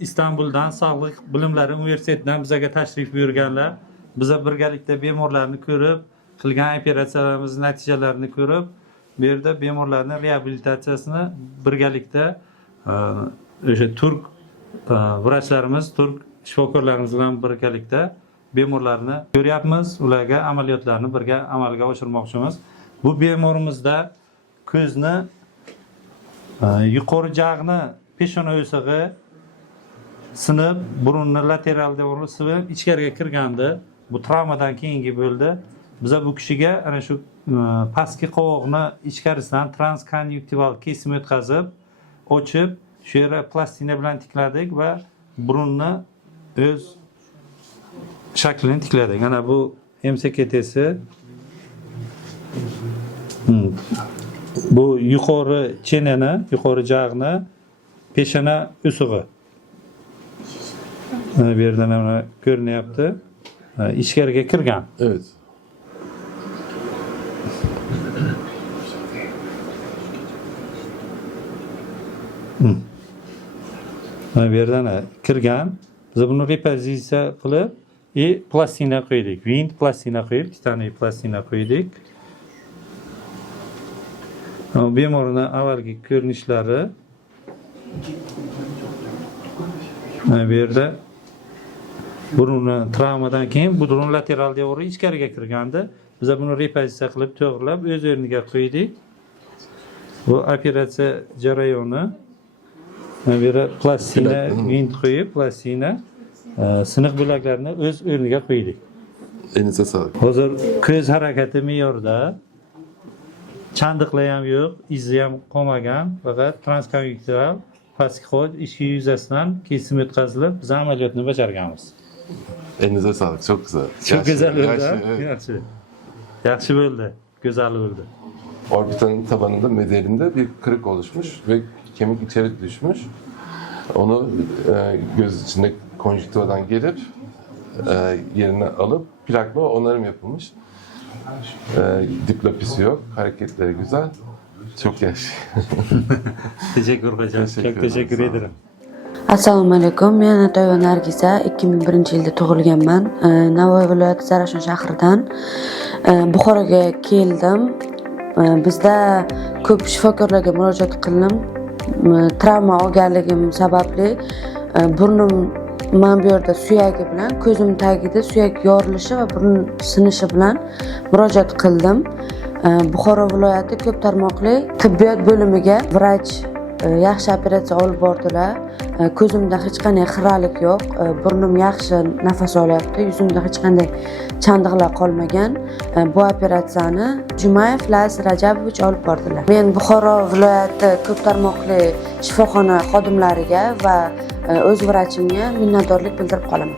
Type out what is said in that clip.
İstanbuldan Sog'liq bilimlari universitetidan bizaga tashrif buyurganlar. Biza birgalikda bemorlarni ko'rib, qilgan operatsiyalarimiz natijalarini ko'rib, bu yerda bemorlarning reabilitatsiyasini birgalikda o'sha turk vrachlarimiz, turk shifokorlarimiz bilan birgalikda bemorlarni ko'ryapmiz, ularga amaliyotlarni birga amalga oshirmoqchimiz. Bu bemorimizda ko'zni yuqori jag'ni peshona o'sig'i sinib, burunni lateral devori sinib ichkariga kirgandi. Bu travmadan keyingi bo'ldi. Biza bu kishiga ana shu pastki qovoqni ichkarisidan transkonjunktival kesim o'tkazib, ochib, shu yerga plastina bilan tikladik va burunni o'z shaklini tikladik. Ana bu MCKT'si. Bu yuqori chenani, yuqori jag'ni peshona o'sig'i. Bu yerdan mana ko'rinyapti. İchkariga kirgan. Evet. Bu yerdan kirgan. Biz buni repozitsiya qilib, plastina qo'ydik. Wind plastina qo'yib, titaniy plastina qo'ydik. Bemorning avvalgi ko'rinishlari bu yerda burunni travmadan keyin burun lateral devori ichkariga kirgandi. Biz buni repozitsiya qilib, to'g'rilab, o'z o'rniga qo'ydik. Bu operatsiya jarayoni. Bu yerda plastina, wind qo'yib, plastina siniq bo'laklarni o'z o'rniga qo'ydik. Elinize sağlık. Hozir ko'z harakati me'yorda. Chandiqlar ham yo'q, izi ham qolmagan, faqat transkonjunktival pastki qo'l ichki yuzasidan kesim o'tkazilib, biz amaliyotni bajarganmiz. Elinize sağlık. Çok güzel. Çok güzel oldu. Evet. Yaxshi. Yaxshi bo'ldi. Go'zal bo'ldi. Orbitanın tabanında, medelinde bir kırık oluşmuş ve kemik içeri düşmüş. Onu göz içinde konjüktivadan gelip yerine alıp plakla onarım yapılmış. Diplopisi yok. Hareketleri güzel. Çok yaşlı. Teşekkür hocam. Çok teşekkür ederim. Assalomu alaykum. Men Atoyeva Nargiza, 2001-yilda tug'ilganman. Navoiy viloyati Zarafshon shahridan Buxoroga keldim. Bizda ko'p shifokorlarga murojaat qildim. Travma olganligim sababli burnim men bu yerda suyagi bilan ko'zim tagida suyak yorilishi va burun sinishi bilan murojaat qildim. Buxoro viloyati ko'p tarmoqli tibbiyot bo'limiga vrach yaxshi operatsiya olib bordilar. Ko'zimda hech qanday xiralik yo'q. Burnim yaxshi nafas olyapti. Yuzimda hech qanday chandiqlar qolmagan. Bu operatsiyani Jumayev Laz Rajabovich olib bordilar. Men Buxoro viloyati ko'p tarmoqli shifoxona xodimlariga va o'z vrachimga minnatdorlik bildirib qolaman.